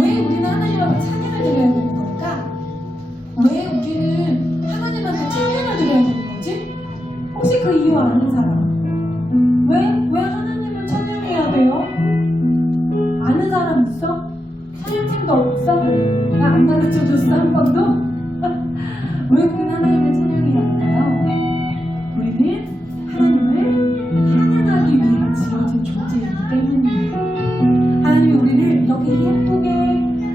왜 우리는 하나님 앞에 찬양을 드려야 되는 걸까? 왜 우리는 하나님한테 찬양을 드려야 되는 거지? 혹시 그 이유 아는 사람? 왜 하나님을 찬양해야 돼요? 아는 사람 있어? 찬양팀도 없어? 나 안 가르쳐줬어 한 번도? 왜 우리는 하나님을 찬양해야 할까요? 우리는 하나님을 찬양하기 위해 지어진 존재이기 때문이에요. 하나님이 우리를 이렇게 예쁘게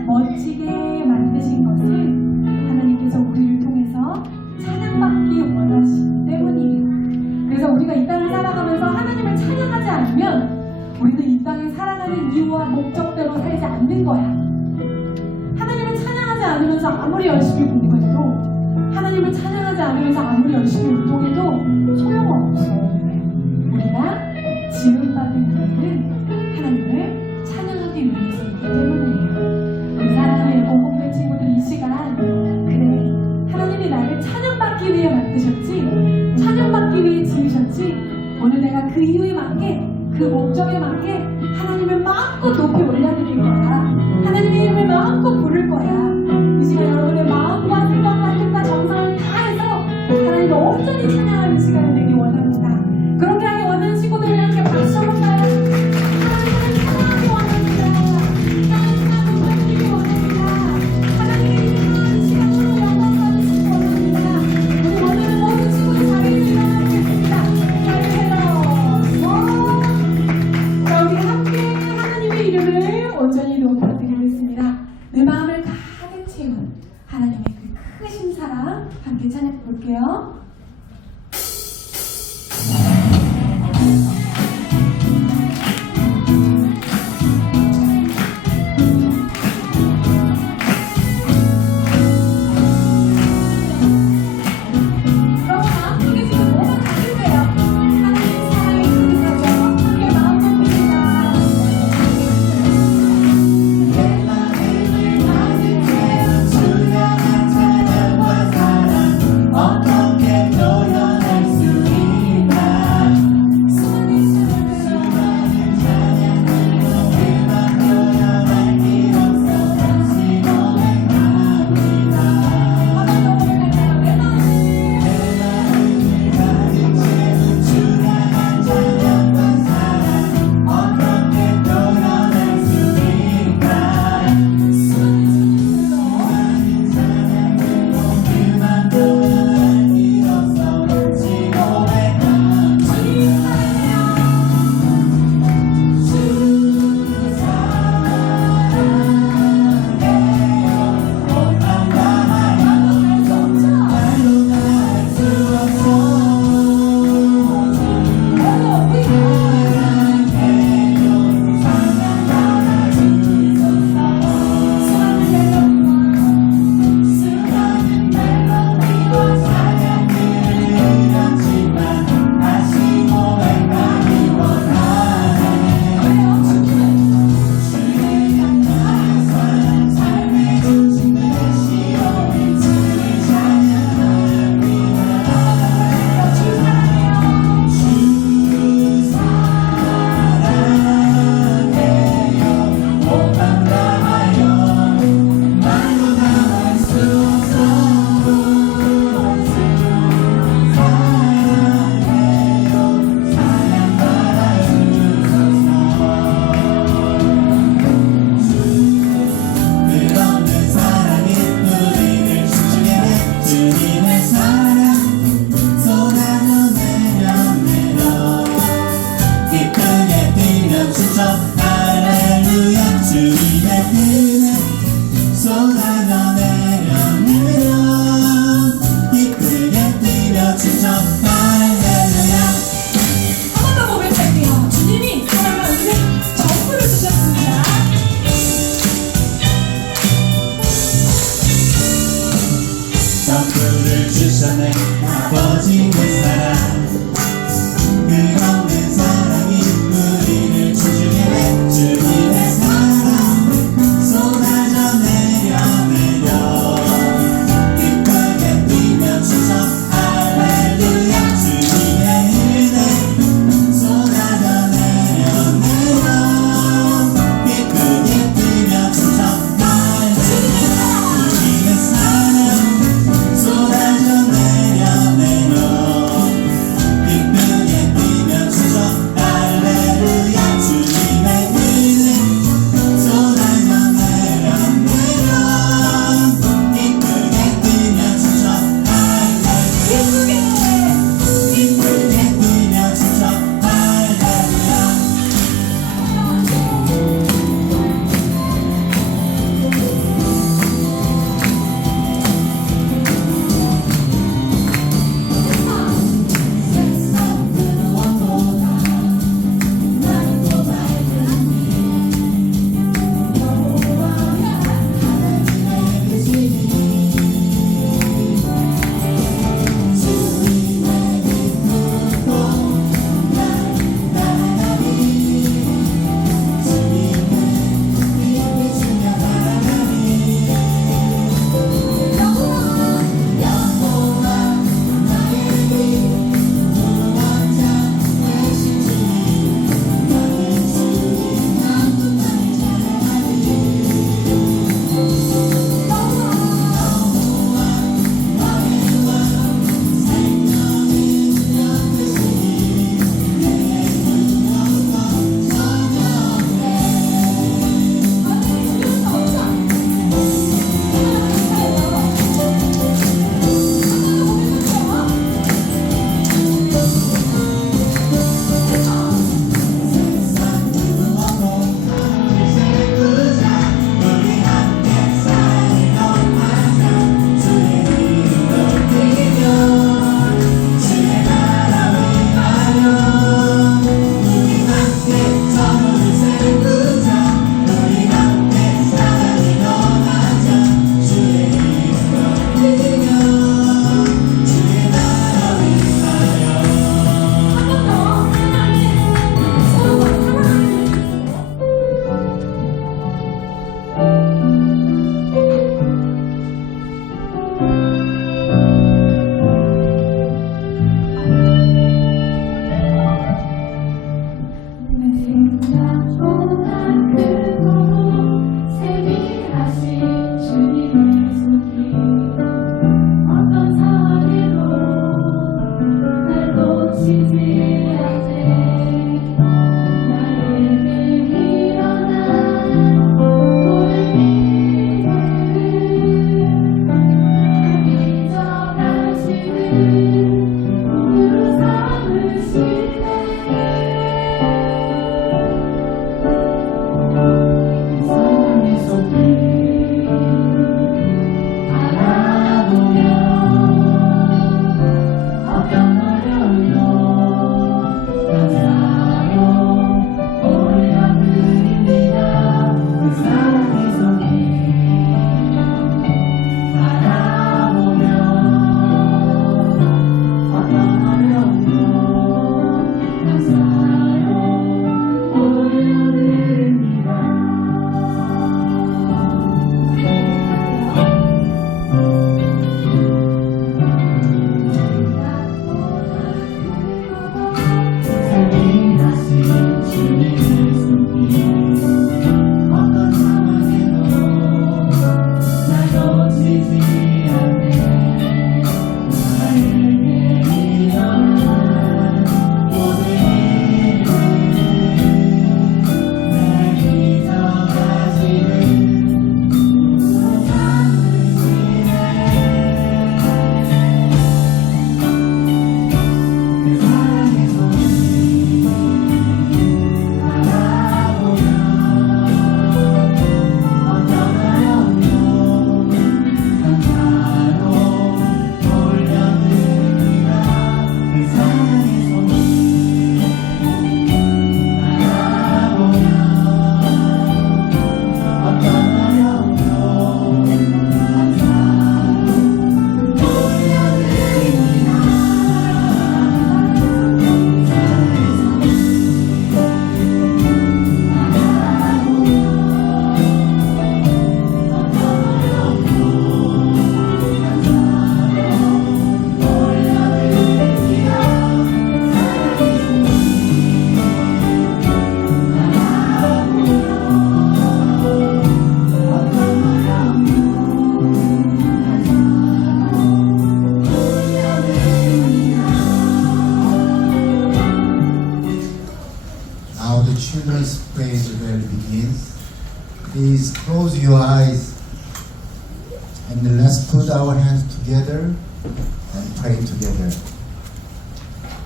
멋지게 만드신 것은 하나님께서 우리를 통해서 찬양받기 원하시기 때문이에요. 그래서 우리가 이 땅을 살아가면서 하나님을 찬양하지 않으면 우리는 이 땅에 살아가는 이유와 목적대로 살지 않는 거야. 하나님을 찬양하지 않으면서 아무리 열심히 공부해도, 하나님을 찬양하지 않으면서 아무리 열심히 운동해도 소용없어. 우리가 지음받은 이유는 하나님을 찬양하기 위해서이기 때문이에요. 우리 사랑하는 공공된 친구들, 이 시간 그래, 하나님이 나를 찬양받기 위해 만드셨지, 찬양받기 위해 지으셨지, 오늘 내가 그 이유에 맞게, 그 목적에 맞게 하나님을 마음껏 높이 올려드릴 거야. 하나님의 이름을 마음껏 부를 거야. 이 시간 여러분의 마음과 생각과 힘과 정성을 다해서 하나님을 온전히 찬양하는 시간을 되기 원합니다. 그렇게 하기 원하는 친구들을 함께 박수 한번 쳐볼까요? 하나님을 찬양하기 원합니다. 하나님을 찬양하기 원합니다. 하나님의 이름을 시간으로 영광 받으시기 원합니다. 우리 원하는 모든 친구들 자리에서 일어나겠습니다. 자, 우리 함께 하나님의 이름을 온전히 높여드리겠습니다. 내 마음을 가득 채운 하나님의 그 크신 사랑 함께 찬양해 볼게요. 끝없는 사랑이 우리를 주중에 children's praise will begin. Please close your eyes and let's put our hands together and pray together.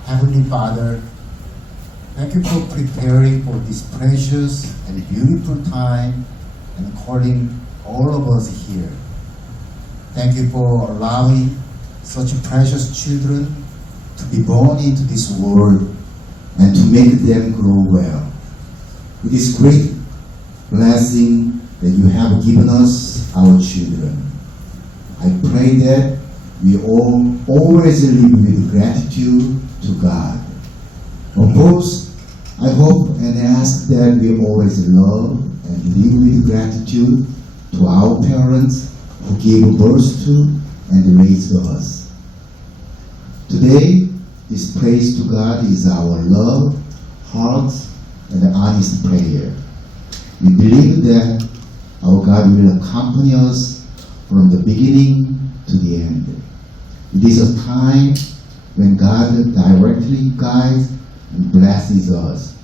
Heavenly Father, thank you for preparing for this precious and beautiful time and calling all of us here. Thank you for allowing such precious children to be born into this world and to make them grow well. It is great blessing that you have given us, our children. I pray that we all always live with gratitude to God. Of course, I hope and ask that we always love and live with gratitude to our parents who gave birth to and raised us. Today, this praise to God is our love, heart, and honest prayer. We believe that our God will accompany us from the beginning to the end. It is a time when God directly guides and blesses us.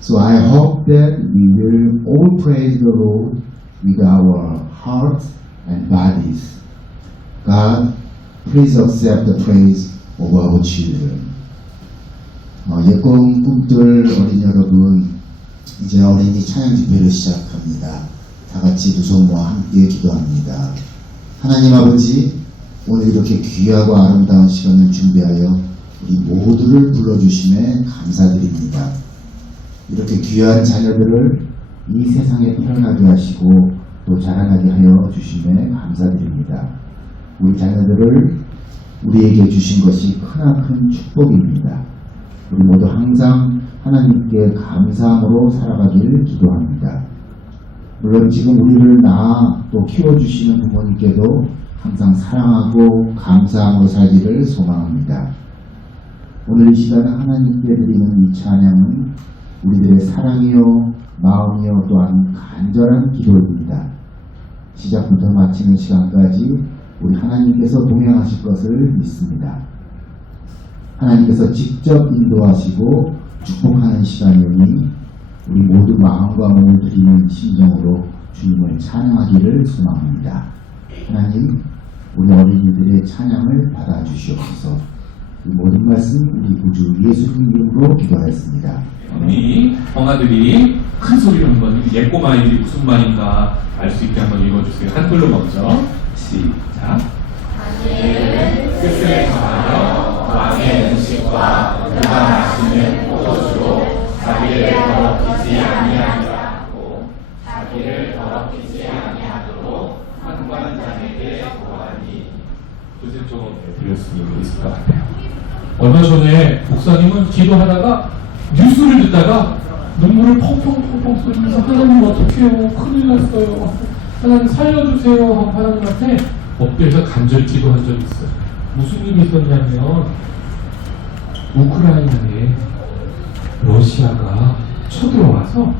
So I hope that we will all praise the Lord with our hearts and bodies. God, please accept the praise of our children. 예꿈 꿈들 어린 여러분, 이제 어린이 찬양 집회를 시작합니다. 다 같이 두 손 모아 함께 기도합니다. 하나님 아버지, 오늘 이렇게 귀하고 아름다운 시간을 준비하여 우리 모두를 불러주심에 감사드립니다. 이렇게 귀한 자녀들을 이 세상에 태어나게 하시고 또 자라나게 하여 주심에 감사드립니다. 우리 자녀들을 우리에게 주신 것이 크나큰 축복입니다. 우리 모두 항상 하나님께 감사함으로 살아가기를 기도합니다. 물론 지금 우리를 낳아 또 키워주시는 부모님께도 항상 사랑하고 감사함으로 살기를 소망합니다. 오늘 이 시간 하나님께 드리는 이 찬양은 우리들의 사랑이요, 마음이요, 또한 간절한 기도입니다. 시작부터 마치는 시간까지 우리 하나님께서 동행하실 것을 믿습니다. 하나님께서 직접 인도하시고 축복하는 시간이오니 우리 모두 마음과 몸을 드리는 심정으로 주님을 찬양하기를 소망합니다. 하나님, 우리 어린이들의 찬양을 받아주시옵소서. 이 모든 말씀 우리 구주 예수님 이름으로 기도하였습니다. 우리 형아들이 큰 소리로 한번 옛 꼬마이들이 무슨 말인가 알 수 있게 한번 읽어주세요. 한글로 먼저 시작. 뜻을 정하여 왕의 음식과 그가 마시는 포도주로 자기를 더럽히지 아니하고 자기를 더럽히지 아니하도록 상관자에게 고하니. 뜻을 좀 들렸으면 좋겠을 것 같아요. 얼마 전에 목사님은 기도하다가 뉴스를 듣다가 눈물을 펑펑펑펑 쏟으면서 하나님 어떡해요, 큰일 났어요, 하나님 살려주세요 하고 하나님한테 엎드려서 간절히 기도한 적이 있어요. 무슨 일이 있었냐면 우크라이나에 러시아가 쳐들어와서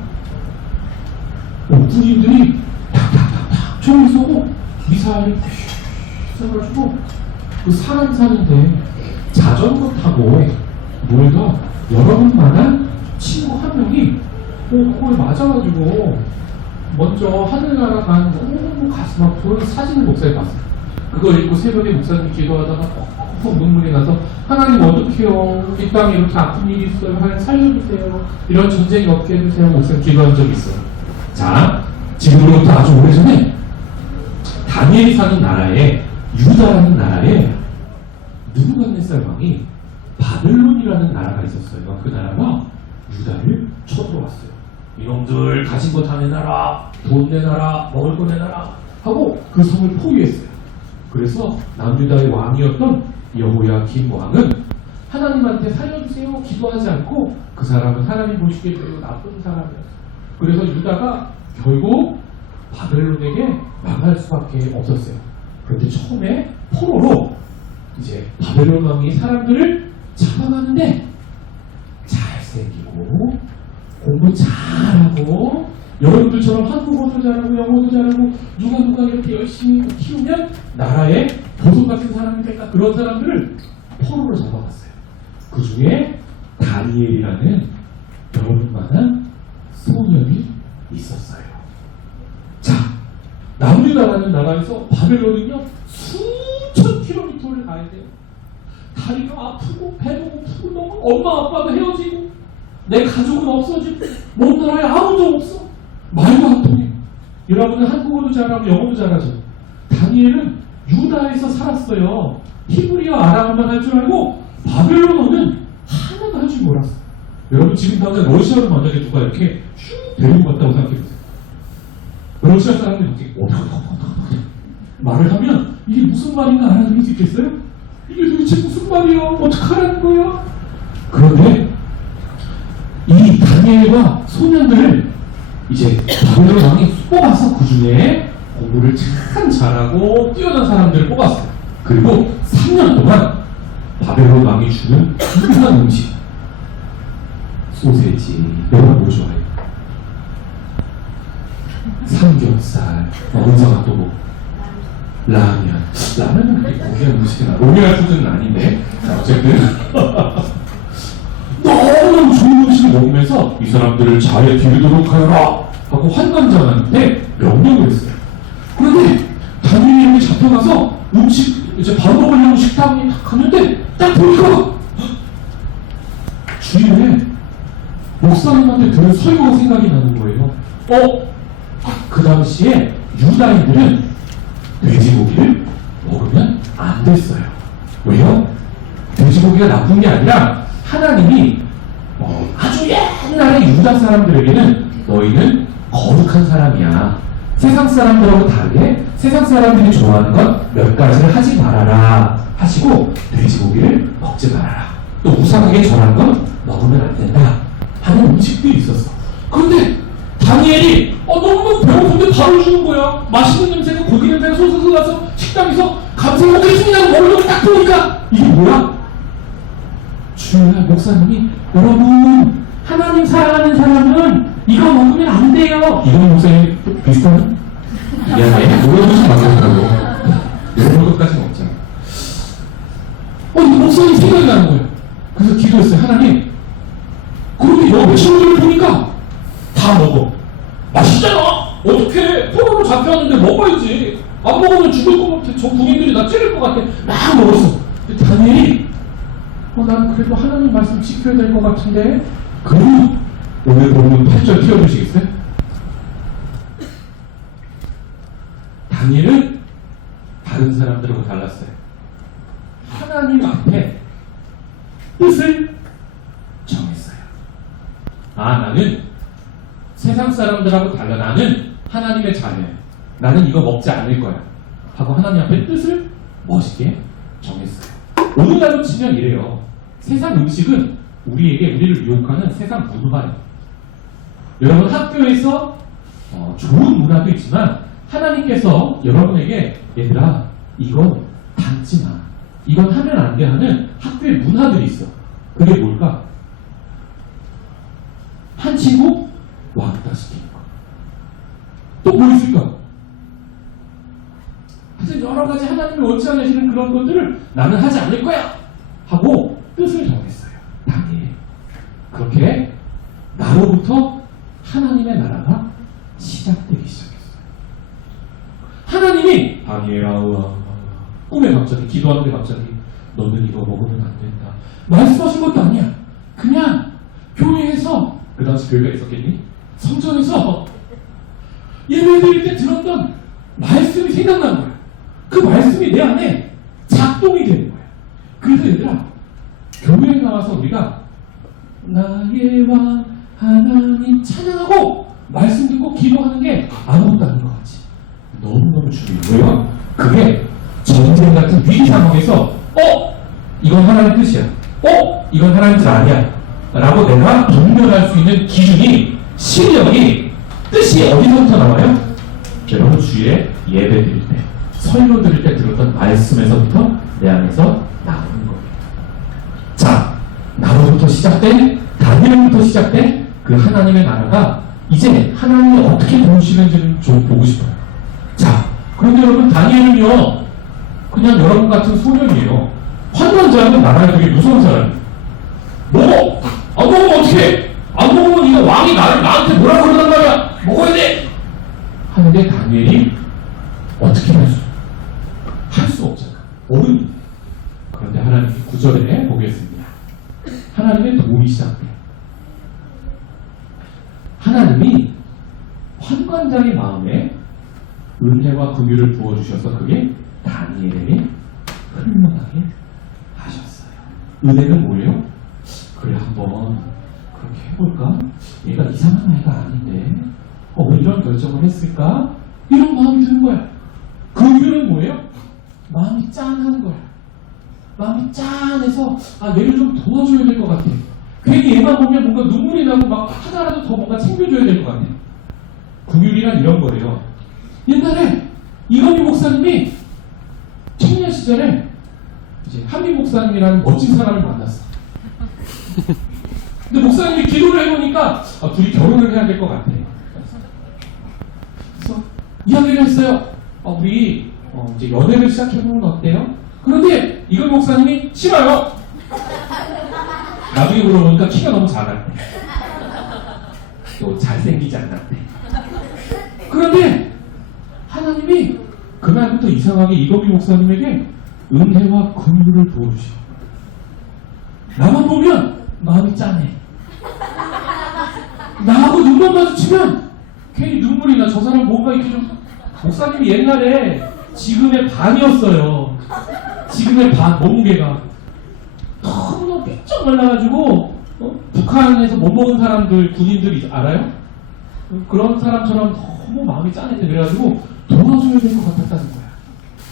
군인들이 탁탁탁탁 총을 쏘고 미사일을 쏴가지고 그 사람 사는데 자전거 타고 놀다 여러분만한 친구 한 명이 그걸 맞아가지고 먼저 하늘나라 간 너무 가슴 아픈 사진을 목사에 봤어요. 그걸 읽고 새벽에 목사님 기도하다가 퍽퍽 눈물이 나서 하나님 어떡해요, 이 땅에 이렇게 아픈 일이 있어요, 하나님 살려주세요, 이런 전쟁이 없게 해주세요 목사님 기도한 적이 있어요. 자, 지금으로부터 아주 오래전에 다니엘이 사는 나라에 유다라는 나라에 느부갓네살 왕이 바벨론이라는 나라가 있었어요. 그 나라가 유다를 쳐들어왔어요. 이놈들 가진 거 다 내놔라, 돈 내놔라, 먹을 거 내놔라 하고 그 성을 포위했어요. 그래서 남유다의 왕이었던 여호야김 왕은 하나님한테 살려주세요 기도하지 않고 그 사람은 하나님 보시기에 매우 나쁜 사람이었어요. 그래서 유다가 결국 바벨론에게 망할 수밖에 없었어요. 그런데 처음에 포로로 이제 바벨론 왕이 사람들을 잡아가는데 잘생기고 공부 잘하고 여러분들처럼 한국어도 잘하고 영어도 잘하고 누가 이렇게 열심히 키우면 나라의 보석 같은 사람이 될까, 그런 사람들을 포로로 잡아갔어요. 그 중에 다니엘이라는 여러분만한 소년이 있었어요. 자, 남유다라는 나라에서 바벨론은요 수천 킬로미터를 가야 돼요. 다리가 아프고 배도 고프고 너무 엄마 아빠가 헤어지고 내 가족은 없어지고 먼 나라에 아무도 없어. 말도 안 통해. 여러분은 한국어도 잘하고 영어도 잘하죠. 다니엘은 유다에서 살았어요. 히브리어 아람어만 할 줄 알고 바벨론어는 하나도 할 줄 몰랐어요. 여러분 지금 당장 러시아를 만약에 누가 이렇게 슉 데리고 갔다고 생각해보세요. 러시아 사람들이 이렇게 말을 하면 이게 무슨 말인가 알아들을 수 있겠어요? 이게 도대체 무슨 말이야? 어떡하라는 거야? 그런데 이 다니엘과 소년들을 이제 바벨론 왕이 뽑아서 그 중에 공부를 참 잘하고 뛰어난 사람들을 뽑았어요. 그리고 3년 동안 바벨론 왕이 주는 유명한 음식, 소세지, 여러분 뭐 좋아해요? 삼겹살, 은성아 또 뭐? 라면은 그렇게 고귀한 음식은 로미할 수준은 아닌데, 자, 어쨌든 너무 좋은 음식을 먹으면서 이 사람들을 잘 기르도록 하여라 하고 환관장한테 명령을 했어요. 그런데 다니엘이 이렇게 잡혀가서 음식 이제 밥 먹으려고 식당에 딱 갔는데 딱 보니까 주위에 목사님한테 들은 설교가 생각이 나는 거예요. 그 당시에 유다인들은 돼지고기를 먹으면 안 됐어요. 왜요? 돼지고기가 나쁜 게 아니라 하나님이 아주 옛날에 유다 사람들에게는 너희는 거룩한 사람이야, 세상 사람들하고 다르게 세상 사람들이 좋아하는 건 몇 가지를 하지 말아라 하시고 돼지고기를 먹지 말아라, 또 우상에게 절하는 건 먹으면 안 된다 하는 음식들이 있었어. 그런데 다니엘이 너무 배고픈데 바로 주는 거야. 맛있는 냄새가, 고기 냄새가 솔솔 나서 식당에서 감사 먹겠습니다 먹으려고 딱 보니까 이게 뭐야? 주일날 목사님이 여러분 하나님 사랑하는 사람은 이거 먹으면 안 돼요. 이런 목사님 비슷한? 미안해. 물어보지 말라고. 이런 것까지는 없잖아. 이 목사님 생각이 나는 거예요. 그래서 기도했어요. 하나님, 그런데 옆에 친구들을 보니까 다 먹어. 맛있잖아. 어떻게 포로로 잡혀왔는데 먹어야지. 안 먹으면 죽을 것 같아. 저 군인들이 나 찌를 것 같아. 막 먹었어. 근데 다니엘이 난 그래도 하나님 말씀 지켜야 될 것 같은데. 그럼 오늘 본문 8절 띄워주시겠어요? 다니엘은 다른 사람들하고 달랐어요. 하나님 앞에 뜻을 정했어요. 나는 세상 사람들하고 달라. 나는 하나님의 자녀야. 나는 이거 먹지 않을 거야. 하고 하나님 앞에 뜻을 멋있게 정했어요. 오늘날로 치면 이래요. 세상 음식은 우리를 유혹하는 세상 문화예요. 여러분 학교에서 좋은 문화도 있지만 하나님께서 여러분에게 얘들아 이건 담지 마. 이건 하면 안 돼 하는 학교의 문화들이 있어. 그게 뭘까? 한 친구 왕따 시키는 거. 또 뭐 있을까? 하여튼 여러 가지 하나님이 원치 않으시는 그런 것들을 나는 하지 않을 거야! 하고 뜻을 정했어요. 다니엘. 그렇게 나로부터 하나님의 나라가 시작되기 시작했어요. 하나님이 다니엘아 꿈에 갑자기 기도하는데 갑자기 너는 이거 먹으면 안 된다. 말씀하신 것도 아니야. 그냥 교회에서 그 당시 교회가 있었겠니? 성전에서 예배 드릴 때 들었던 말씀이 생각나는 거야. 그 말씀이 내 안에 작동이 되는 거야. 그래서 얘들아 교회에 나와서 우리가 나의 왕 하나님 찬양하고 말씀 듣고 기도하는 게 아무것도 아닌 것 같지. 너무너무 중요해요. 왜요? 그게 전쟁 같은 위기 상황에서 이건 하나님 뜻이야. 이건 하나님 뜻 아니야. 라고 내가 분별할 수 있는 기준이 실력이 뜻이 어디서부터 나와요? 여러분 주위에 예배 드릴 때 설교 드릴 때 들었던 말씀에서부터 내 안에서 나오는 거예요. 자, 나로부터 시작된 다니엘부터 시작된 그 하나님의 나라가 이제 하나님이 어떻게 도우시는지를 좀 보고 싶어요. 자, 그런데 여러분 다니엘은요 그냥 여러분 같은 소년이에요. 환관자는 나라에 되게 무서운 사람이에요. 먹어! 안 먹으면 어떡해! 안 먹으면 이거 왕이 나한테 뭐라 그러단 말이야! 먹어야 돼! 하는데 다니엘이 어떻게 할 수 없잖아. 어른인데. 그런데 하나님이 9절에 보겠습니다. 하나님의 도움이 시작돼요. 하나님이 환관장의 마음에 은혜와 긍휼을 부어주셔서 그게 다니엘에게 흘러가게 하셨어요. 은혜는 뭐예요? 그래 한번 그렇게 해볼까? 얘가 이상한 애가 아닌데 왜 이런 결정을 했을까? 이런 마음이 드는 거야. 긍휼은 뭐예요? 마음이 짠한 거야. 마음이 짠해서 얘를 좀 도와줘야 될 것 같아. 괜히 얘만 보면 뭔가 눈물이 나고 막 하나라도 더 뭔가 챙겨줘야 될 것 같아. 긍휼이란 이런 거래요. 옛날에 이건희 목사님이 청년 시절에 이제 한민 목사님이라는 멋진 사람을 만났어. 근데 목사님이 기도를 해보니까 둘이 결혼을 해야 될 것 같아. 그래서 이야기를 했어요. 우리 이제 연애를 시작해보는 건 어때요? 그런데 이건 목사님이 싫어요. 나중에 물어보니까 키가 너무 작았대. 또 잘생기지 않았대. 그런데 하나님이 그날부터 이상하게 이건희 목사님에게 은혜와 긍휼을 부어주셔. 나만 보면 마음이 짠해. 나하고 눈만 마주치면 괜히 눈물이 나. 저 사람 뭔가 이렇게 좀. 목사님이 옛날에 지금의 반이었어요. 지금의 반 몸무게가 너무 삐쩍 말라가지고 북한에서 못 먹은 사람들 군인들이 알아요? 그런 사람처럼 너무 마음이 짠했대. 그래가지고 도와줘야 될 것 같았다는 거야.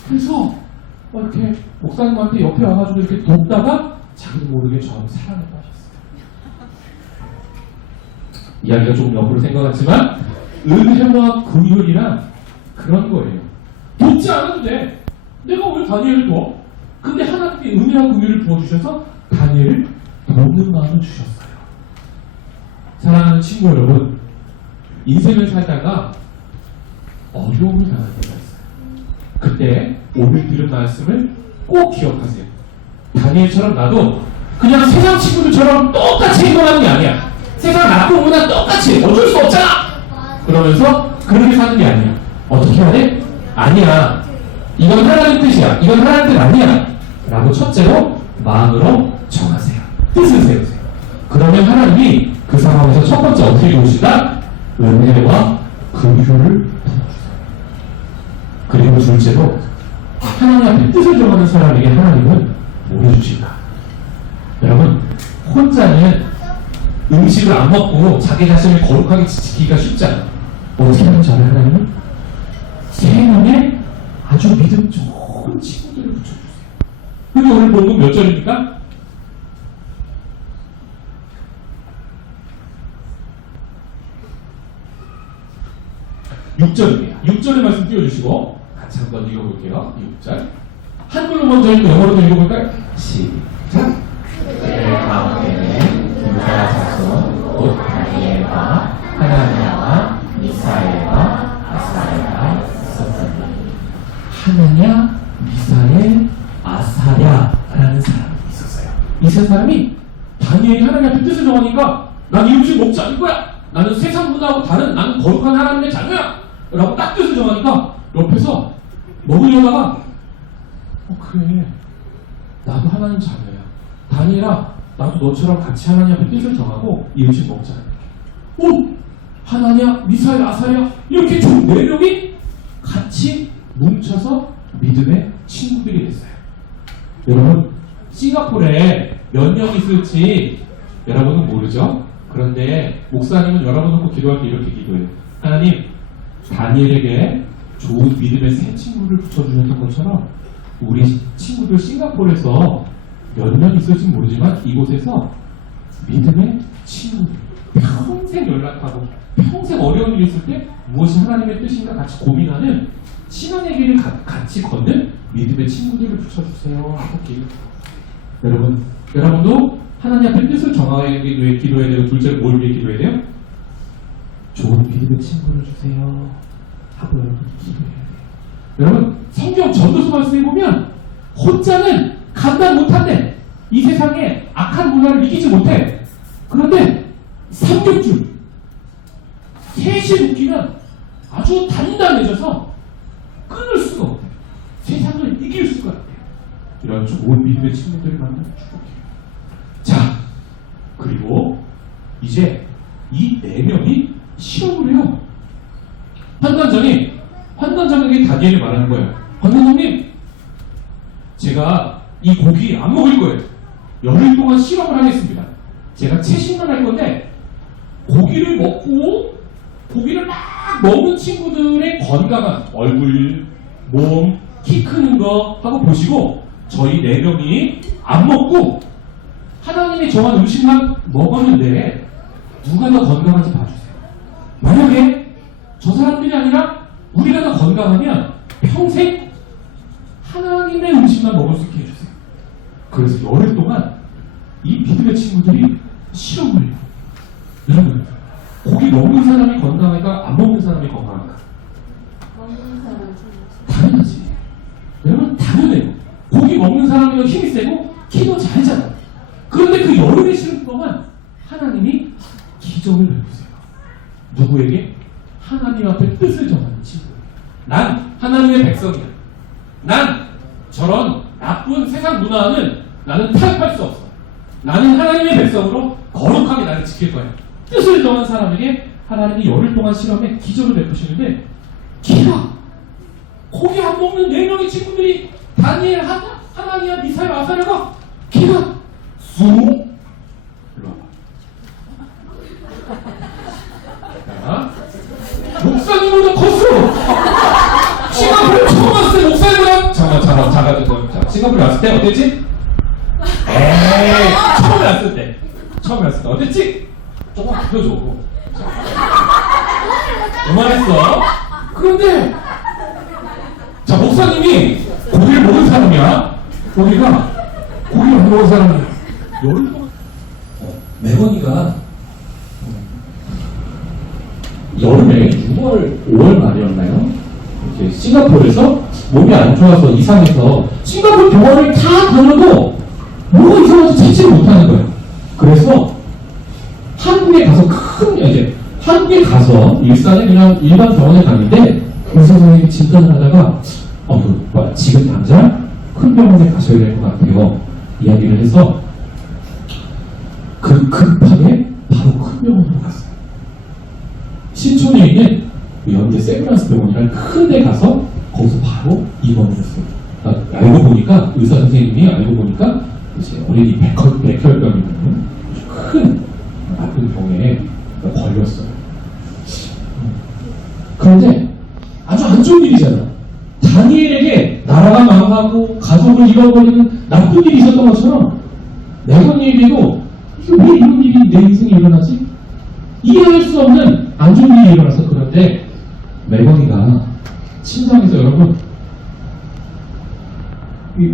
그래서 이렇게 목사님한테 옆에 와가지고 이렇게 돕다가 자기도 모르게 저한테 사랑에 빠졌어요. 이야기가 조금 옆으로 생각했지만 은혜와 긍휼이란 그런 거예요. 돕지 않아도 돼. 내가 왜 다니엘을 도와? 근데 하나님이 은혜와 긍휼을 부어주셔서 다니엘을 돕는 마음을 주셨어요. 사랑하는 친구 여러분, 인생을 살다가 어려움을 당할 때가 있어요. 그때 오늘 들은 말씀을 꼭 기억하세요. 다니엘처럼 나도 그냥 세상 친구들처럼 똑같이 행동하는 게 아니야. 세상 나쁜 문화 똑같이 어쩔 수 없잖아. 그러면서 그렇게 사는 게 아니야. 어떻게 해야 돼? 아니야. 이건 하나님 뜻이야. 이건 하나님 뜻 아니야. 라고 첫째로 마음으로 정하세요. 뜻을 세우세요. 그러면 하나님이 그 상황에서 첫 번째 어떻게 도우신다? 은혜와 긍휼을 부어주세요. 그리고 둘째로 하나님 앞에 뜻을 정하는 사람에게 하나님은 뭘 해주신다? 여러분, 혼자는 음식을 안 먹고 자기 자신을 거룩하게 지키기가 쉽지 않아. 어떻게 하는 줄 알아요, 하나님은? 세 명의 아주 믿음 좋은 친구들을 붙여주세요. 근데 오늘 본문 몇 절입니까? 6절입니다. 6절의 말씀 띄워주시고 같이 한번 읽어볼게요. 6절. 한글로 먼저 읽고 영어로도 읽어볼까요? 시작. 그들 가운데는 유다 자손 곧 다니엘과 하나냐와 미사엘과 아사랴가 있었더니 하나냐, 미사엘, 아사랴라는 사람이 있었어요. 이 세 사람이 다니엘이 하나님 앞에 뜻을 정하니까 난 이 음식 먹지 않을 거야. 나는 세상 문화하고 다른 나는 거룩한 하나님의 자녀야. 라고 딱 뜻을 정하니까 옆에서 먹으려다가 그래 나도 하나님 자녀야. 다니엘아 나도 너처럼 같이 하나님 앞에 뜻을 정하고 이 음식 먹자. 하나냐, 미사엘, 아사랴 이렇게 총 4명이 같이 뭉쳐서 믿음의 친구들이 됐어요. 여러분, 싱가포르에 몇 년 있을지 여러분은 모르죠? 그런데 목사님은 여러분 놓고 기도할 때 이렇게 기도해요. 하나님, 다니엘에게 좋은 믿음의 새 친구를 붙여주셨던 것처럼 우리 친구들 싱가포르에서 몇 년 있을지 모르지만 이곳에서 믿음의 친구들, 평생 연락하고 평생 어려운 일이 있을 때 무엇이 하나님의 뜻인가 같이 고민하는 신앙의 길을 같이 걷는 믿음의 친구들을 붙여주세요 하고 기도해요. 여러분도 하나님 앞에 뜻을 정하기 위해 기도해야 되고 둘째로 뭘 위해 기도해야 돼요? 좋은 믿음의 친구를 주세요 하고 여러분 기도해야 돼요. 여러분, 성경 전도서 말씀에 보면 혼자는 감당 못한대. 이 세상에 악한 문화를 이기지 못해. 그런데 3격줄 셋이 묶이면 아주 단단해져서 끊을 수가 없대요. 세상을 이길 수가 없대요. 이런 좋은 믿음의 친구들을 만나는 축복해요. 자, 그리고 이제 이 4명이 실험을 해요. 환관장에게 다니엘이 말하는 거예요. 관장님, 제가 이 고기 안 먹을 거예요. 열흘 동안 실험을 하겠습니다. 제가 채식만 할 건데 고기를 먹고 고기를 막 먹는 친구들의 건강한 얼굴, 몸, 키 크는 거 하고 보시고 저희 4명이 안 먹고 하나님이 정한 음식만 먹었는데 누가 더 건강한지 봐주세요. 만약에 저 사람들이 아니라 우리가 더 건강하면 평생 하나님의 음식만 먹을 수 있게 해주세요. 그래서 열흘 동안 이 믿음의 친구들이 실험을 해요. 여러분, 고기 먹는 사람이 건강할까? 안 먹는 사람이 건강할까? 먹는 사람 당연하지. 여러분, 당연해요. 고기 먹는 사람이 더 힘이 세고 키도 잘잖아. 그런데 그 열흘의 실험 동안 하나님이 기적을 베푸세요. 누구에게? 하나님 앞에 뜻을 정하는 친구. 난 하나님의 백성이야. 난 저런 나쁜 세상 문화는 나는 타협할 수 없어. 나는 하나님의 백성으로 거룩하게 나를 지킬 거야. 뜻을 정한 사람에게 하나님이 열흘 동안 실험에 기적을 베푸시는데 기가 고기 안 먹는 4명의 친구들이 다니엘, 하나니아, 미사엘, 아사랴가 기가 쑥 일로 와봐. 자, 목사님보다 컸어. 싱가포르 처음 왔을 때 목사님보다 잠깐 싱가포르 왔을 때 어땠지? 에이, 처음에 왔을 때 어땠지? 조금 비켜줘. 그만했어. 그런데 자, 목사님이 고기를 먹은 사람이야. 고기를 안 먹은 사람이야. 열흘 동안 매번이가 여름에 6월, 5월 말이었나요? 이제 싱가포르에서 몸이 안 좋아서 이상해서 싱가포르 병원을 다 다녀도 뭐가 이상한지 찾지를 못하는 거예요. 그래서 한국에 가서 일산에 그냥 일반 병원에 갔는데 의사 선생님이 진단을 하다가 지금 당장 큰 병원에 가셔야 될 것 같아요. 이야기를 해서 급하게 바로 큰 병원으로 갔어요. 신촌에 있는 연대 세브란스 병원이라는 큰 데 가서 거기서 바로 입원을 했어요. 알고 보니까 의사 선생님이 알고 보니까 이제 어린이 백혈병이라는 큰 나쁜 병에 걸렸어요. 그런데 아주 안 좋은 일이잖아. 다니엘에게 나라가 망하고 가족을 잃어버리는 나쁜 일이 있었던 것처럼 레건이에게도 이게 왜 이런 일이 내 인생에 일어나지? 이해할 수 없는 안 좋은 일이 일어나서. 그런데 레건이가 침상에서 여러분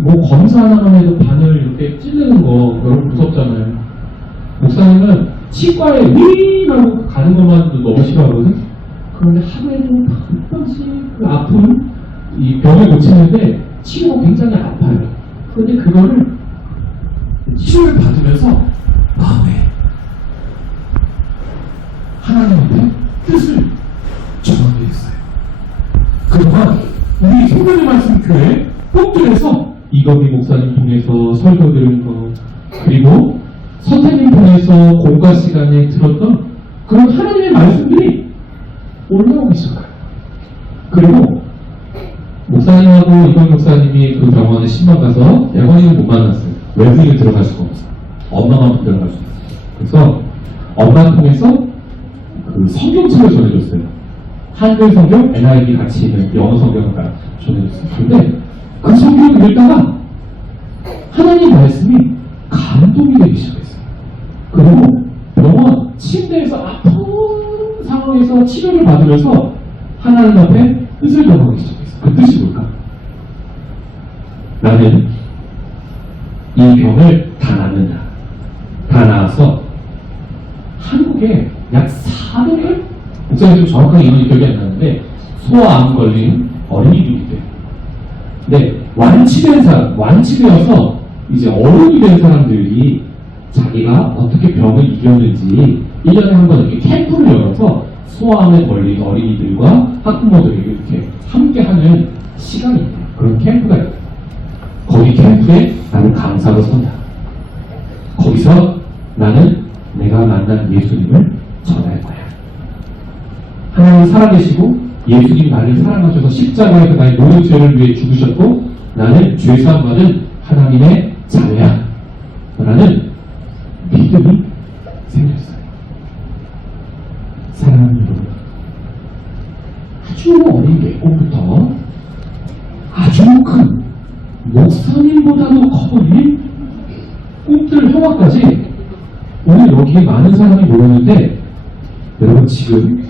뭐 검사 하나만 해도 바늘 이렇게 찌르는 거 여러분 무섭잖아요. 목사님은 치과에 윙! 하고 가는 것만도 너무 싫어하거든. 그런데 하루에도 한 번씩 그 아픔, 이 병을 고치는데 치료가 굉장히 아파요. 그런데 그거를 치료를 받으면서 마음에 하나님한테 뜻을 정하게 했어요. 그동안 우리 성경의 말씀 교회 꼭들에서 이건희 목사님 통해서 설교 들은 거, 그리고 선생님 통해서 공과 시간에 들었던 그런 하나님의 말씀들이 올라오기 시작해요. 그리고 목사님하고 이건 목사님이 그 병원에 신방 가서 대원이는 못 만났어요. 외부인을 들어갈 수가 없어요. 엄마만 들어갈 수 있어요. 그래서 엄마 통해서 그 성경책을 전해줬어요. 한글 성경, NIV 같이 있는 영어 성경을 전해줬어요. 근데 그 성경을 읽다가 하나님 말씀이 감동이 되기 시작했어요. 그리고 병원 침대에서 아픈 상황에서 치료를 받으면서 하나님 앞에 뜻을 정하기 시작했어요. 그 뜻이 뭘까? 나는 이 병을 다 낫는다. 다 나아서 한국에 약 400명? 목사님 좀 정확하게 이론이 기억이 안 나는데 소아암 걸린 어린이들이 돼요. 근데 완치되어서 이제 어른이 된 사람들이 자기가 어떻게 병을 이겼는지 1년에 한 번 이렇게 캠프를 열어서 소아암에 걸린 어린이들과 학부모들에게 이렇게 함께하는 시간이 있대요. 그런 캠프가 있대요. 거기 캠프에 나는 강사로 선다. 거기서 나는 내가 만난 예수님을 전할 거야. 하나님 살아계시고 예수님이 나를 사랑하셔서 십자가에서 나의 모든 죄를 위해 죽으셨고 나는 죄사함 받은 하나님의 자녀야 라는 믿음이 생겼어요. 사랑하는 여러분, 아주 어린 계곡부터 아주 큰 목사님보다도 커 보이는 꿈들 형화까지 오늘 여기에 많은 사람이 모였는데 여러분 지금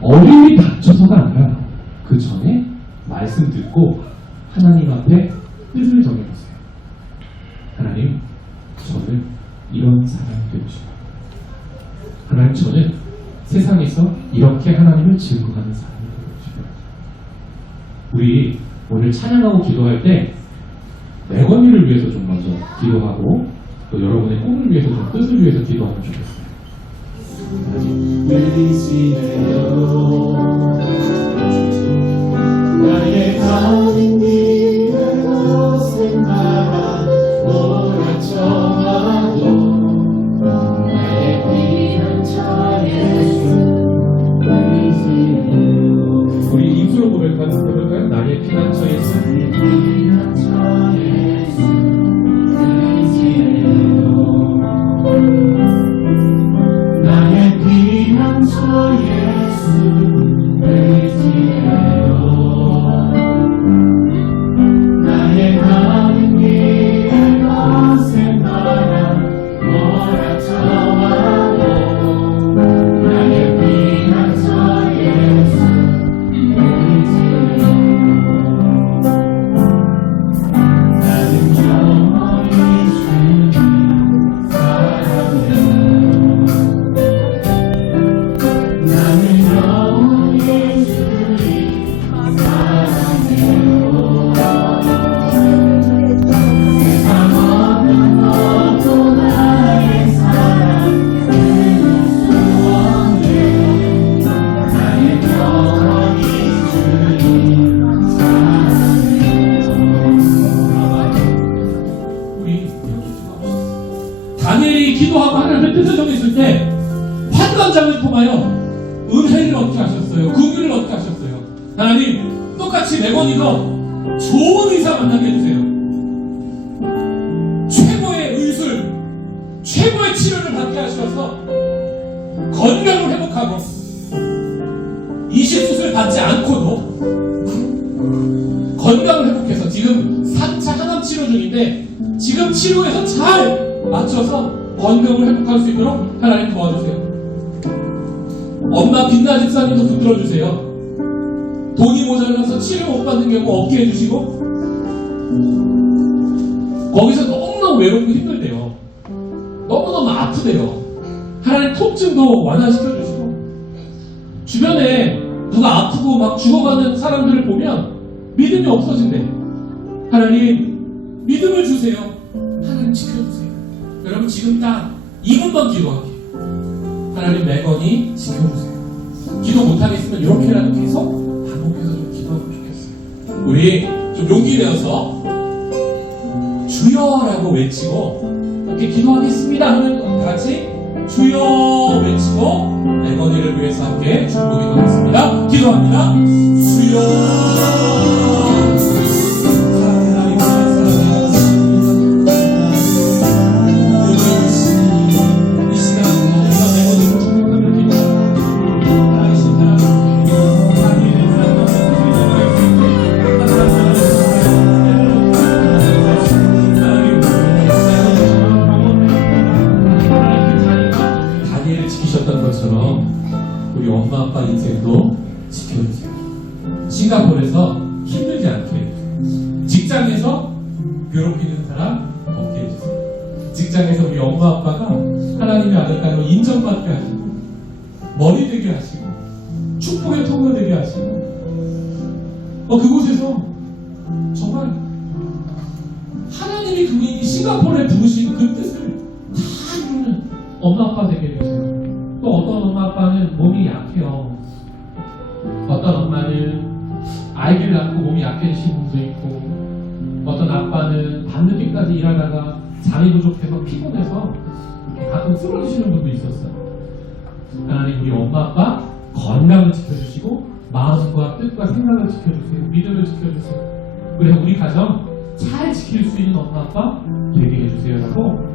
어린이 다쳐서가 아니라 그 전에 말씀 듣고 하나님 앞에 뜻을 정해보세요. 하나님, 저는 이런 사람이 되고 싶어요. 하나님, 저는 세상에서 이렇게 하나님을 증거하는 사람이 되고 싶어요. 우리 오늘 찬양하고 기도할 때 매건이를 위해서 좀 먼저 기도하고 또 여러분의 꿈을 위해서 좀 뜻을 위해서 기도하면 좋겠어요. 나의 가는 길을 고생마다 몰아쳐와도 나의 피난처 예수 의지해요. 우리 입술로 고백할까요? 나의 피난처 예수. 나의 피난처 예수 의지해요. 나의 피난처 예수 의지해요. 나의 가는 길을 거센마다 몰아쳐와도 나의 피난처 예수 의지해요. 어떻게 하셨어요? 구규를 어떻게 하셨어요? 하나님 똑같이 레건이도 좋은 의사 만나게 해주세요. 최고의 의술, 최고의 치료를 받게 하셔서 건강을 회복하고 이식수술 받지 않고도 건강을 회복해서 지금 4차 항암 치료 중인데 지금 치료에서 잘 맞춰서 건강을 회복할 수 있도록 하나님 도와주세요. 엄마 빛나 집사님도 붙들어주세요. 돈이 모자라서 치료 못 받는 경우 없게 해주시고 거기서 너무너무 외롭고 힘들대요. 너무너무 아프대요. 하나님 통증도 완화시켜주시고 주변에 누가 아프고 막 죽어가는 사람들을 보면 믿음이 없어진대. 하나님 믿음을 주세요. 하나님 지켜주세요. 여러분 지금 딱 2분만 기도할게요. 하나님 매건이 지켜주세요. 기도 못하겠으면 이렇게라도 계속 반복해서 좀 기도하면 좋겠어요. 우리 좀 용기 내어서 주여라고 외치고 이렇게 기도하겠습니다 하면 다 같이 주여 외치고 매건이를 위해서 함께 중보 기도하겠습니다. 기도합니다. 주여 우리 엄마 아빠 인생도 지켜주세요. 싱가포르에서 힘들지 않게 해주세요. 직장에서 괴롭히는 사람 없게 해주세요. 직장에서 우리 엄마 아빠가 하나님의 아들까지로 인정받게 하시고 머리 되게 하시고 축복의 통로 되게 하시고 그곳에서 정말 하나님이 그분이 싱가포르에 부르신 그 뜻을 다 이루는 엄마 아빠 되게 해주세요. 또 어떤 엄마 아빠는 몸이 약해요. 어떤 엄마는 아이를 낳고 몸이 약해지신 분도 있고 어떤 아빠는 밤늦게까지 일하다가 잠이 부족해서 피곤해서 가끔 쓰러지시는 분도 있었어요. 하나님 우리 엄마 아빠 건강을 지켜주시고 마음과 뜻과 생각을 지켜주세요. 믿음을 지켜주세요. 그래서 우리 가정 잘 지킬 수 있는 엄마 아빠 되게 해주세요 라고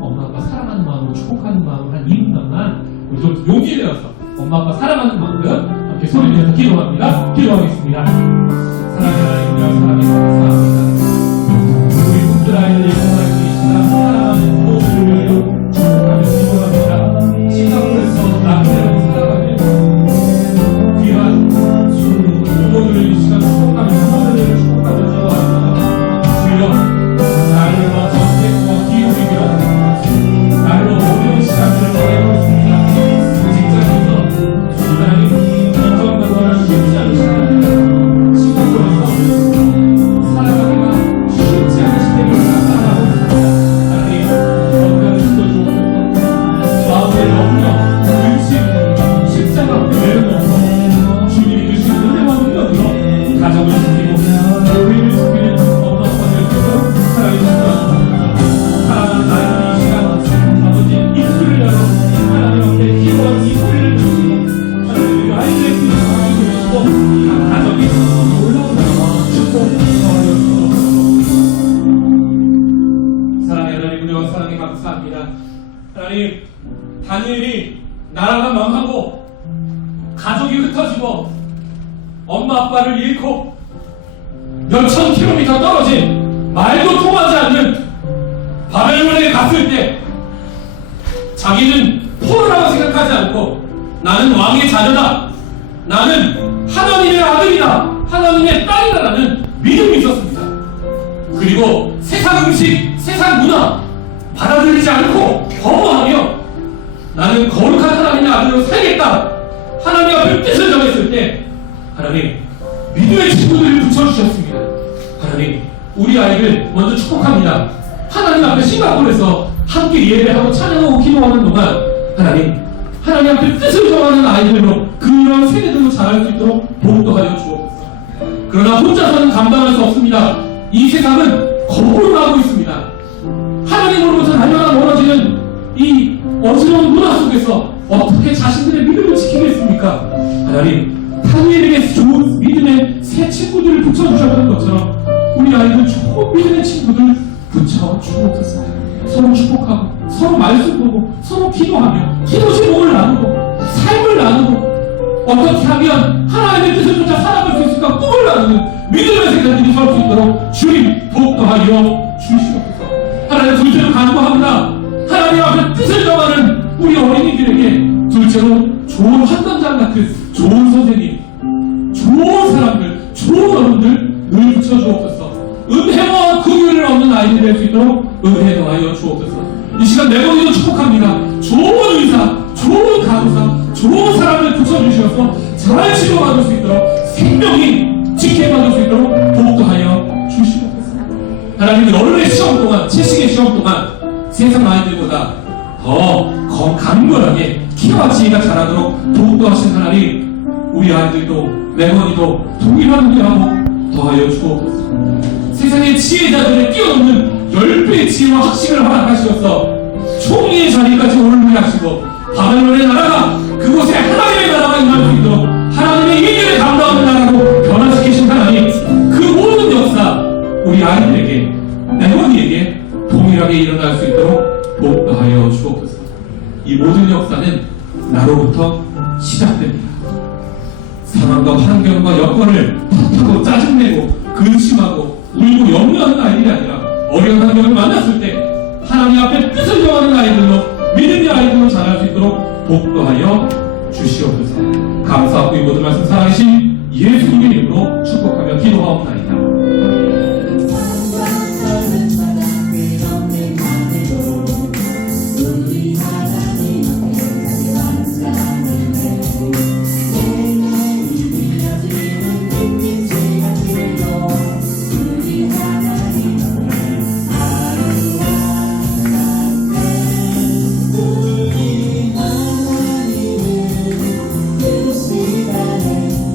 엄마 아빠 사랑하는 마음으로 축복하는 마음으로 한 2분간만 우리 좀 용기 내어서 엄마 아빠 사랑하는 만큼 함께 소리 내서 기도합니다. 기도하겠습니다. 사랑하는 하나님, 사랑이 감사합니다. 우리 분들 아이들 예뻐하고 계시다. 사랑하는 부모들을 위하여 축복하며 기도합니다. 싱가포르에서 남편을 살아가는 귀한 부모들을 이 시간 축복하며 부모들을 축복하며 기도합니다. 주여 나를 위한 선택과 기회이며 나를 어려운 시간들을 보내고 있습니다. 직장에서 하나님 인정받기가 쉽지 않으시다. 싱가포르에서 살아가기가 쉽지 않은 시대를 살아가고 있습니다. 하나님 건강을 지켜주옵소서. 마음의 영역, 음식, 십자가 앞에 내려놓고 주님이 주신 은혜와 능력으로 가정을 지키고 교회를 지키는 엄마 아빠들 되도록 하나님 주옵소서. 사랑하는 나이들 이 시간 아버지 입술을 열어 하나님 앞에 기도하는 이 소리를 듣고 하나님 우리 아이들의 귀를 막아주시고 각 가정이 놀라운 축복하옵소서. 사랑의 하나님 우리와 사랑에 감사합니다. 하나님 다니엘이 나라가 망하고 가족이 흩어지고 엄마 아빠를 잃고 몇천 킬로미터 떨어진 말도 통하지 않는 바벨론에 갔을 때 자기는 포로라고 생각하지 않고 나는 왕의 자녀다. 나는 하나님의 아들이다. 하나님의 딸이다라는 믿음이 있었습니다. 그리고 세상 음식, 세상 문화 받아들이지 않고 거부하며 나는 거룩한 하나님의 아들로 살겠다. 하나님 앞에 뜻을 정했을 때 하나님 믿음의 친구들을 붙여주셨습니다. 하나님 우리 아이를 먼저 축복합니다. 하나님 앞에 싱가포르에서 함께 예배하고 찬양하고 기도하는 동안 하나님 앞에 뜻을 정하는 아이들로 그런 세대들로 자랄 수 있도록 복도 하여 주옵소서. 그러나 혼자서는 감당할 수 없습니다. 이 세상은 거꾸로 가고 있습니다. 하나님으로부터 날마다 멀어지는 이 어지러운 문화 속에서 어떻게 자신들의 믿음을 지키겠습니까? 하나님, 다니엘에게 좋은 믿음의 새 친구들을 붙여주셨던 것처럼 우리 아이들 좋은 믿음의 친구들 붙여주옵소서. 서로 축복하고 서로 말씀 보고 서로 기도하며 기도 제목을 나누고 삶을 나누고 어떻게 하면 하나님의 뜻을 쫓아 살아갈 수 있을까 꿈을 나누는 믿음의 생각들이 설 수 있도록 주님 더욱더 하여 주시옵소서. 하나님, 둘째로 간구합니다. 하나님 앞에 뜻을 정하는 우리 어린이들에게 둘째로 좋은 판단장 같은 좋은 선생님, 좋은 사람들, 좋은 어른들 늘 붙여주옵소서. 은혜와 긍휼을 얻는 아이들이 될 수 있도록 은혜 더하여 주옵소서. 이 시간 매번이도 축복합니다. 좋은 의사, 좋은 간호사, 좋은 사람을 붙여주셔서 잘 치료받을 수 있도록 생명이 지켜받을 수 있도록 더욱더 하여 주시옵소서. 하나님, 여름의 시험 동안, 채식의 시험 동안 세상 아이들보다 더 강건하게 키와 지혜가 자라도록 더욱더 하신 하나님, 우리 아이들도 매번이도 동일한 은혜하고 더하여 주옵소서. 세상의 지혜자들을 뛰어넘는 10배의 지혜와 학식을 허락하시어서 총리의 자리까지 오르게 하시고 바벨론의 나라가 그곳에 하나님의 나라가 임할 수 있도록 하나님의 인류를 감당하는 나라로 변화시키신 하나님, 그 모든 역사 우리 아이들에게, 매번이에게 동일하게 일어날 수 있도록 더욱더 하여 주옵소서. 이 모든 역사는 나로부터 시작됩니다. 상황과 환경과 여건을 탓하고 짜증내고 근심하고 울고 염려하는 아이들이 아니라 어려운 환경을 만났을 때 하나님 앞에 뜻을 정하는 아이들로, 믿음의 아이들로 자랄 수 있도록 복도하여 주시옵소서. 감사하고 이 모든 말씀 살아계신 예수님의 이름으로 축복하며 기도하옵나이다.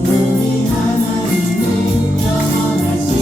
우리 하나님은 영원하신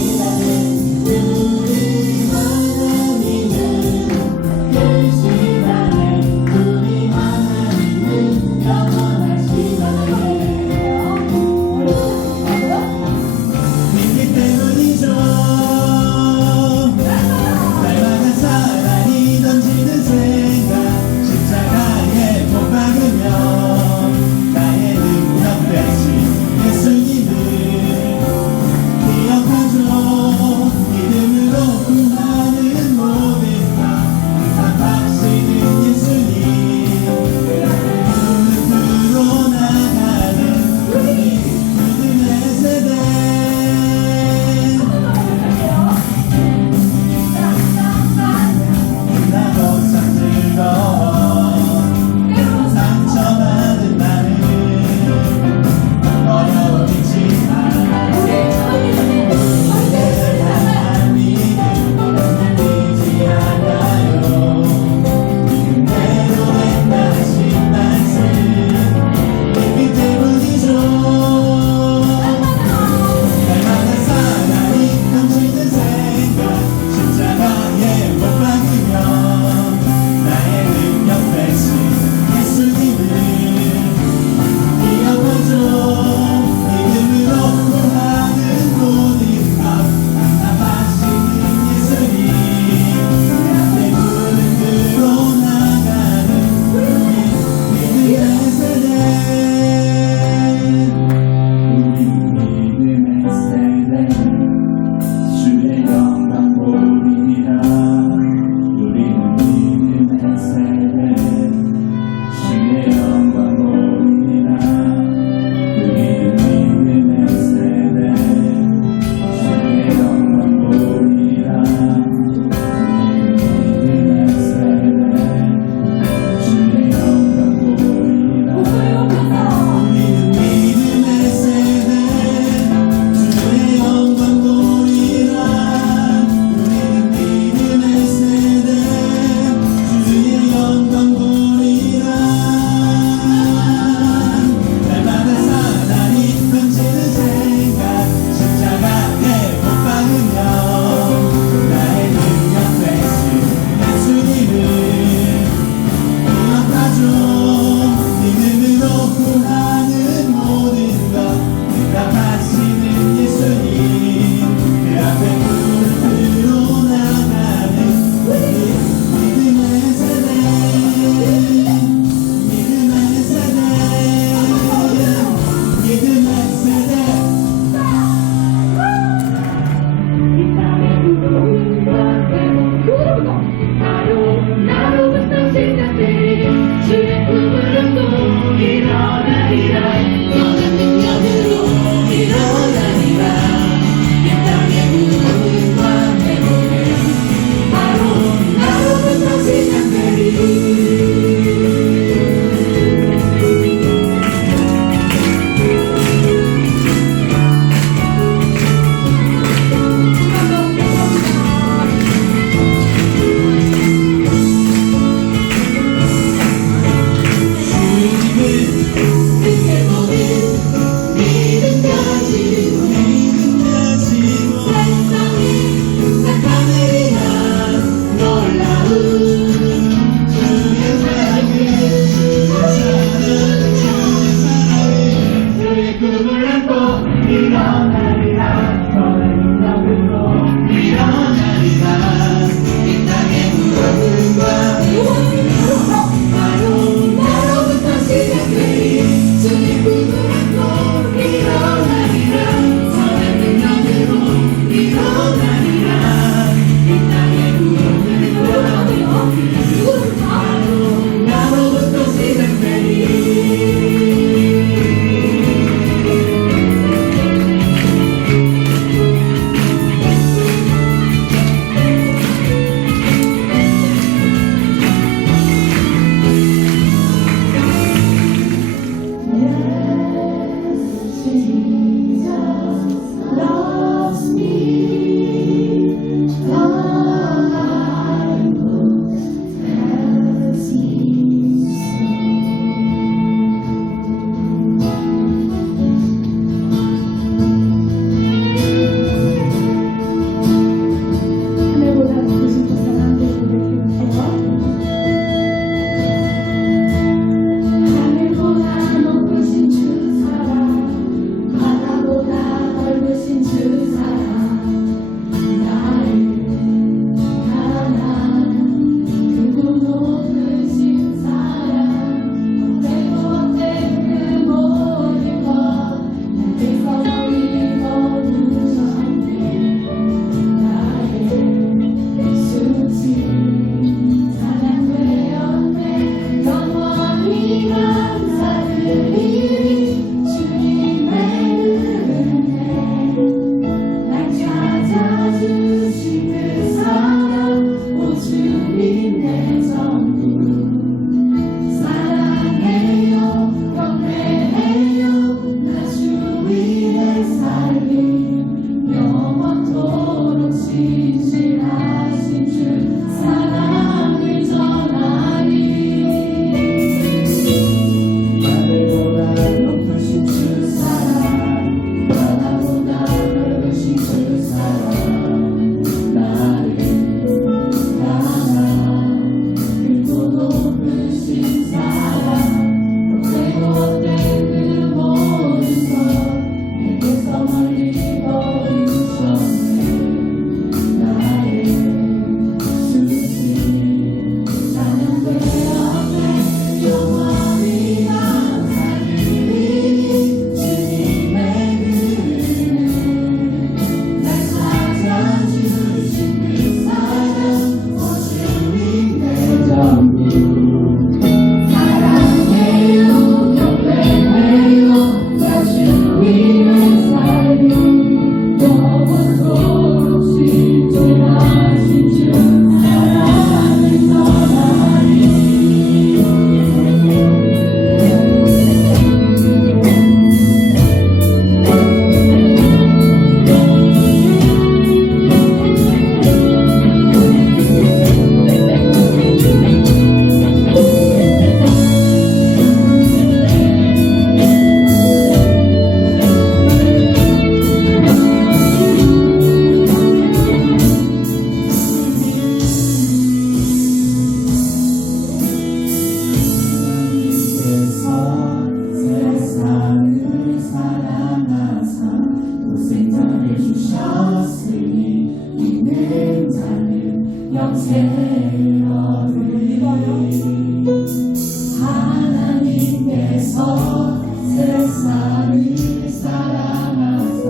세상을 사랑하사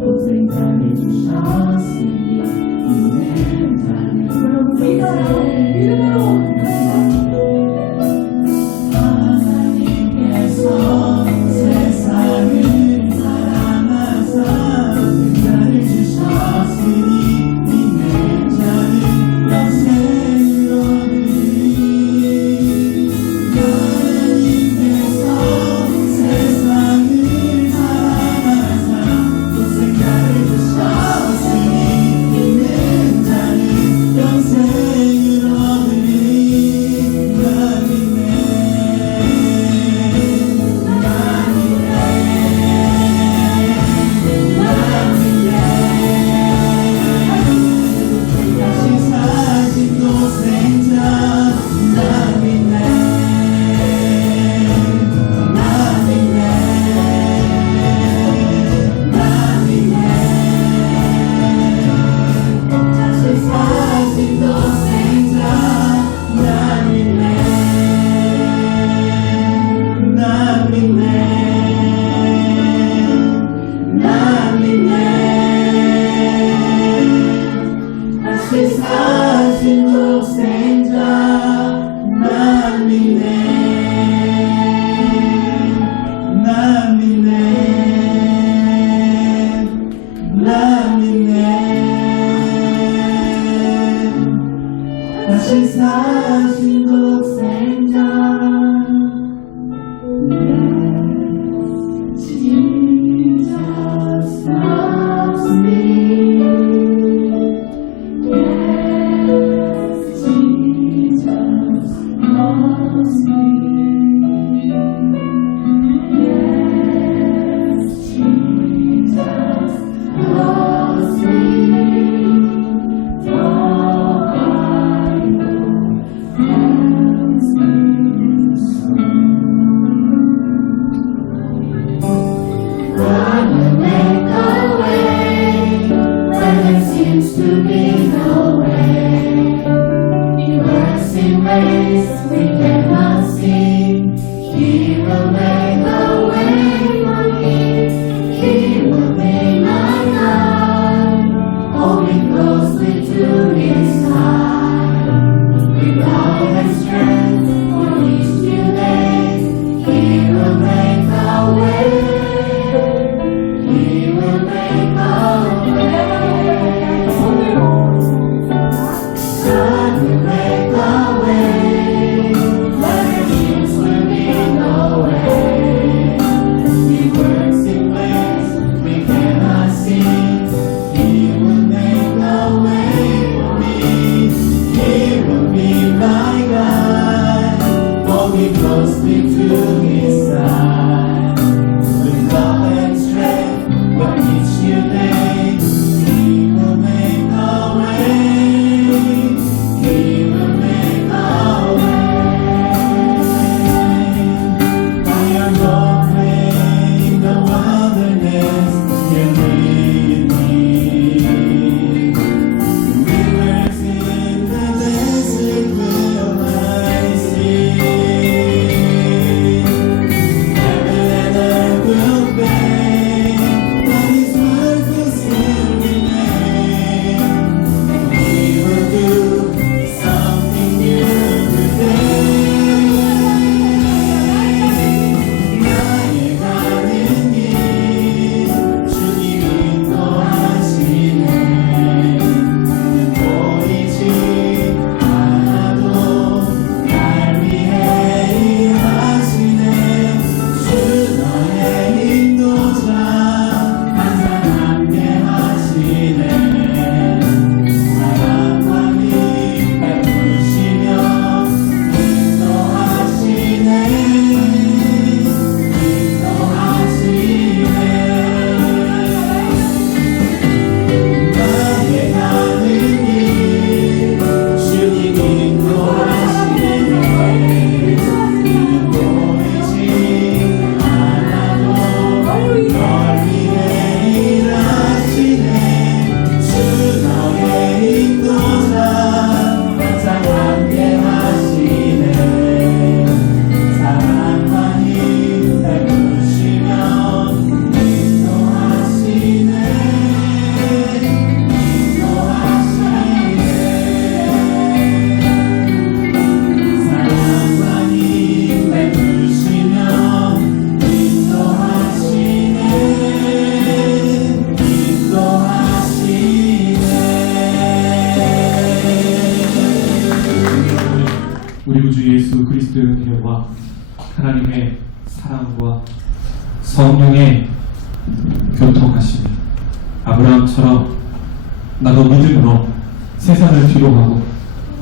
독생자를 주셨으니 있는 자는 여러분 믿음으로 하나님께서 세상을 사랑하사 독생자를 주셨으니 있는 자는 영생을 얻으리. 하나님께서 세상을 사랑하사 독생자를 주셨으니 있는 자는 영생을 얻으리. 하나님의 사랑과 성령의 교통하심이 아브라함처럼 나도 믿음으로 세상을 뒤로하고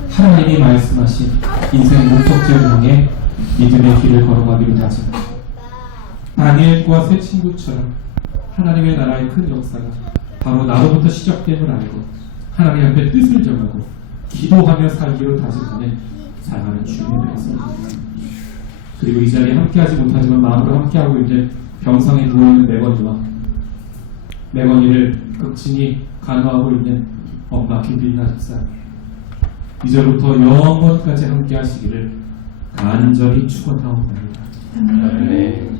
하나님이 말씀하신 인생 목적지를 향해 믿음의 길을 걸어가기로 다짐. 다니엘과 세 친구처럼 하나님의 나라의 큰 역사가 바로 나로부터 시작됨을 알고 하나님 앞에 뜻을 정하고 기도하며 살기로 다짐하는 사랑하는 주님의 백성. 그리고 이 자리에 함께하지 못하지만 마음으로 함께하고 있는 병상에 누워있는 매건이를 극진히 간호하고 있는 엄마 김빈나 집사. 이제부터 영원까지 함께하시기를 간절히 축원하옵나이다. 아멘.